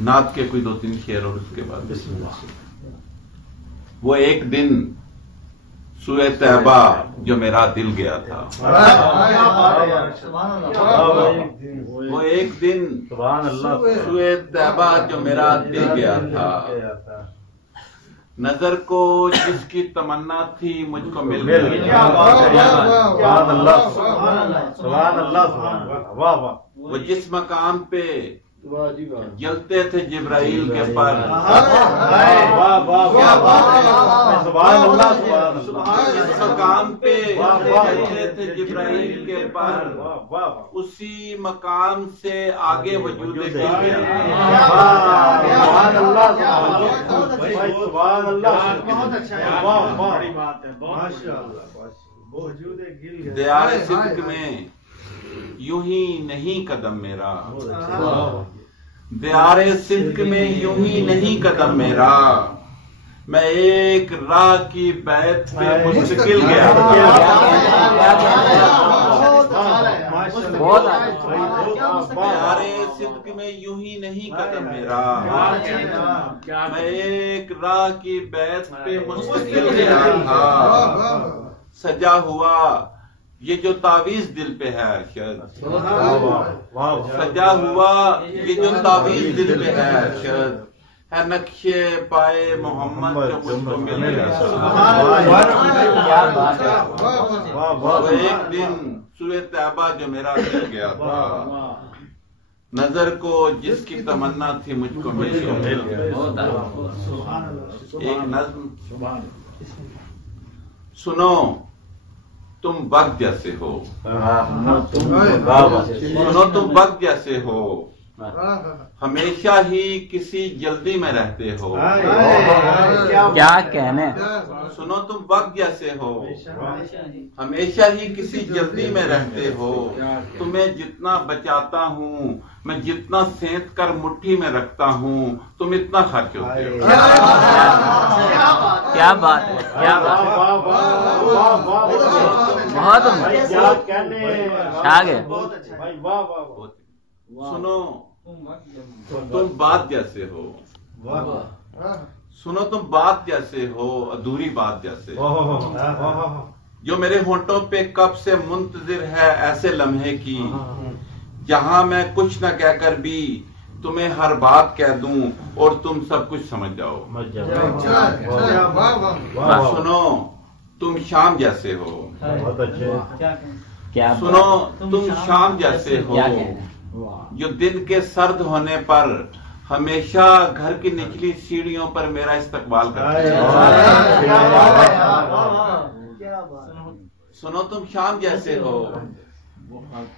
नात के कोई 2-3 शेर और उसके बाद वो एक दिन सूए तैबा जो मेरा दिल गया था, वो एक दिन सूए तैबा जो मेरा दिल गया था, नजर को जिसकी तमन्ना थी मुझको मिल गया। वो जिस मकाम पे जलते थे जिब्राइल के पर, जिस मकाम पे जलते थे जिब्राइल के पर, उसी मकाम से आगे वजूद दिल गया। दयारे सिद्क में यूं ही नहीं कदम मेरा, दयारे सिद्क में यूं ही नहीं कदम मेरा, मैं एक राह की बैत पे मुश्किल गया। दयारे सिद्क में यूं ही नहीं कदम मेरा, मैं एक राह की बैत पे मुश्किल गया था। सजा हुआ ये जो तावीज दिल पे है अरशद, सजा हुआ ये जो तावीज दिल पे है अरशद, है नक्शे पाए मोहम्मद जो मुझको मिल गया। वो एक दिन सूए तैबा जो मेरा दिल गया था, नजर को जिसकी तमन्ना थी मुझको मिल गया। एक नज्म सुनो, तुम वक्त जैसे हो, सुनो तुम वक्त जैसे हो, हमेशा ही किसी जल्दी में रहते हो। क्या कहने। सुनो तुम वक्त जैसे हो, हमेशा ही किसी जल्दी में रहते हो। तुम्हें जितना बचाता हूँ मैं, जितना सेंध कर मुट्ठी में रखता हूँ, तुम इतना खर्च होते हो। क्या बात है, क्या बात है, बहुत आगे। सुनो तुम बात जैसे हो, सुनो तुम बात जैसे हो, अधूरी बात जैसे, जो मेरे होंठों पे कब से मुंतजिर है ऐसे लम्हे की, जहां मैं कुछ न कहकर भी तुम्हें हर बात कह दूं और तुम सब कुछ समझ जाओ। सुनो तुम शाम जैसे हो, सुनो तुम शाम जैसे हो, जो दिन के सर्द होने पर हमेशा घर की निचली सीढ़ियों पर मेरा इस्तकबाल करते हो। सुनो तुम शाम जैसे हो,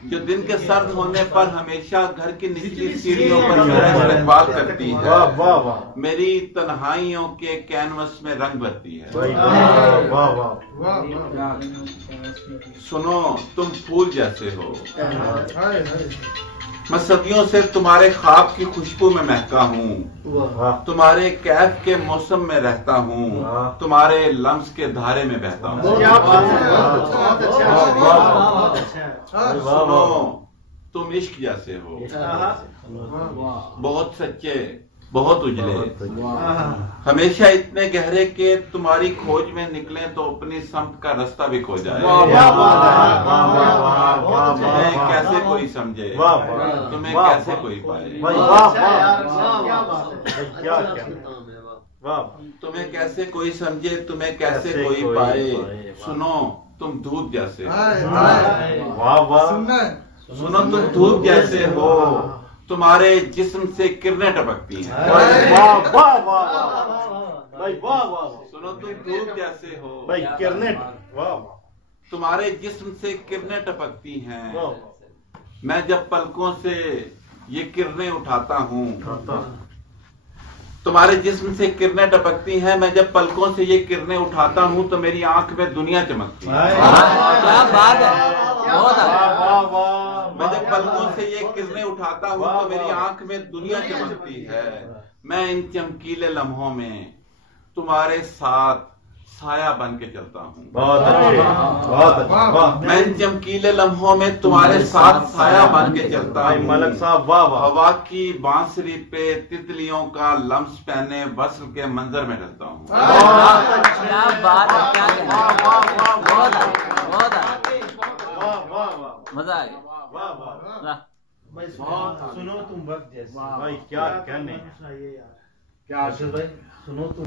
जो दिन के सर्द होने पर हमेशा घर की निचली सीढ़ियों पर मेरा इस्तकबाल करती है, मेरी तन्हाइयों के कैनवस में रंग भरती है। सुनो तुम फूल जैसे हो, मैं सदियों से तुम्हारे ख्वाब की खुशबू में महका हूँ, तुम्हारे कैफ के मौसम में रहता हूँ, तुम्हारे लम्स के धारे में बहता हूँ। सुनो तुम इश्क जैसे हो, बहुत सच्चे, बहुत उजले, हमेशा इतने गहरे के तुम्हारी खोज में निकले तो अपनी समत का रास्ता भी खो जाए। तुम्हें कैसे कोई समझे, तुम्हें कैसे कोई पाए, तुम्हें कैसे कोई समझे, तुम्हें कैसे कोई पाए। सुनो तुम धूप जैसे हो, सुनो तुम धूप जैसे हो, तुम्हारे जिस्म से किरणें टपकती हैं। सुनो तुम धूप जैसे हो, किरणें, तुम्हारे जिस्म से किरणें टपकती हैं। मैं जब पलकों से ये किरणें उठाता हूँ, तुम्हारे जिस्म से किरणें टपकती हैं, मैं जब पलकों से ये किरणें उठाता हूँ तो मेरी आंख में दुनिया चमकती है। क्या बात है, मैं जब पलकों से ये किरणें उठाता हूँ तो मेरी आंख में दुनिया चमकती है। मैं इन चमकीले लम्हों में तुम्हारे साथ साया बन के चलता हूँ। बहुत अच्छे, बहुत अच्छे। मैं इन चमकीले लम्हों में तुम्हारे साथ साया बन के चलता हूँ। मलक साहब वाह वाह। हवा की बांसुरी पे तितलियों का लम्स पहने वस्ल के मंजर में ढलता हूँ। क्या बात है, क्या कहने, बहुत मजा आ गया। वाह वाह सुनो तुम वक्त जैसे भाई क्या कहने क्या भाई सुनो तुम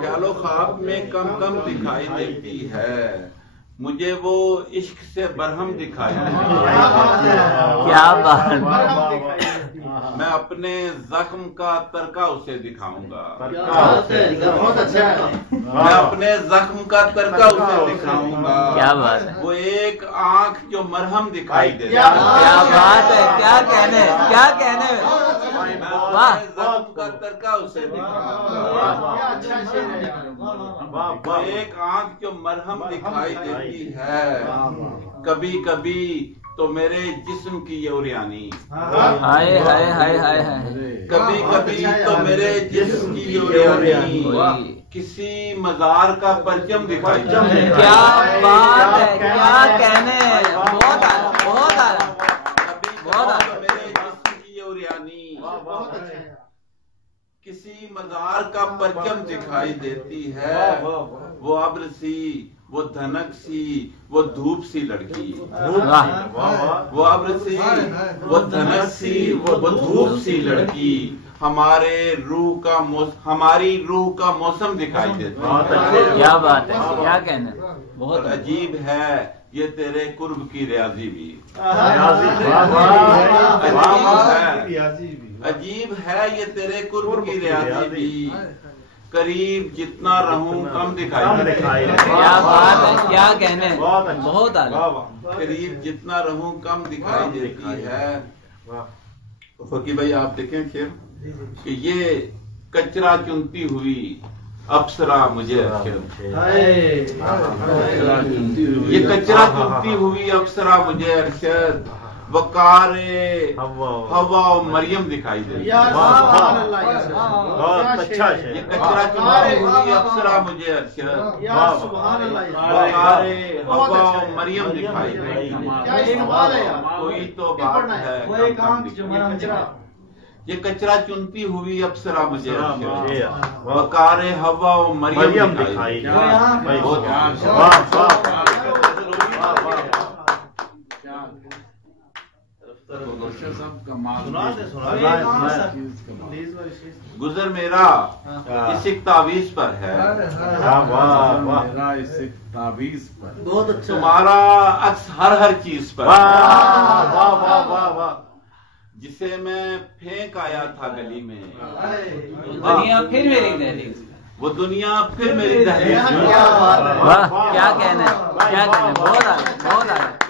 ख्यालो ख्वाब में कम कम दिखाई देती है, मुझे वो इश्क से बरहम दिखाई देती है। क्या बात, मैं अपने जख्म का तरका उसे दिखाऊंगा। बहुत अच्छा है। मैं अपने जख्म का तरका उसे दिखाऊंगा। क्या बात है, वो एक आंख जो मरहम दिखाई दे। क्या बात है, क्या कहने, क्या कहने, वाह। जख्म का तरका उसे दिखाऊंगा। वो एक आंख जो मरहम दिखाई देती है, कभी कभी तो मेरे जिस्म की ये उरियानी, हाय हाय हाय हाय हाय, कभी कभी तो मेरे जिस्म की ये उरियानी किसी मजार का परचम दिखाई देती है। क्या बात है, क्या कहने, बहुत आया, बहुत आया, बहुत आया। मेरे जिस्म की ये उरियानी किसी मजार का परचम दिखाई देती है। वो अब्र सी, वो धनक सी, वो धूप सी लड़की, वो अब्र सी, वो धनक सी, वो धूप सी लड़की हमारी रूह का मौसम दिखाई देती है। क्या बात है, क्या कहने, बहुत अजीब है ये तेरे कुर्ब की रियाजी भी, अजीब है ये तेरे कुर्ब की रियाजी भी, करीब जितना रहूं कम दिखाई देती है। क्या बात है, क्या कहने, बहुत आगे, करीब जितना रहूं कम दिखाई देती है। फकीर भाई आप देखें शेर कि ये कचरा चुनती हुई अप्सरा मुझे ये कचरा चुनती हुई अप्सरा मुझे अरशद वकारे हवा और मरियम दिखाई दे। बहुत अच्छा है। ये कचरा चुनती हुई अप्सरा मुझे अरशद वकारे हवा और मरियम दिखाई दे। कोई तो बात है, ये कचरा चुनती हुई अप्सरा मुझे वकारे हवा और मरियम दिखाई दे। गुजर मेरा इस एक तावीज पर है, तावीज पर बहुत अच्छा। तुम्हारा अक्स हर चीज पर, जिसे मैं फेंक आया था गली में, दुनिया फिर मेरी दहलीज, वो दुनिया फिर मेरी दहलीज। वाह, क्या कहने, क्या कहने, बहुत आगे, बहुत आगे।